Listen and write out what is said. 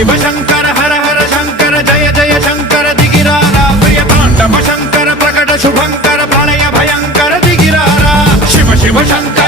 శివ శంకర హర హర శంకర జయ జయ శంకర దిగిరారా ప్రియ తాండవ శంకర ప్రకట శుభంకర ప్రళయ భయంకర దిగిరారా శివ శివ శంకర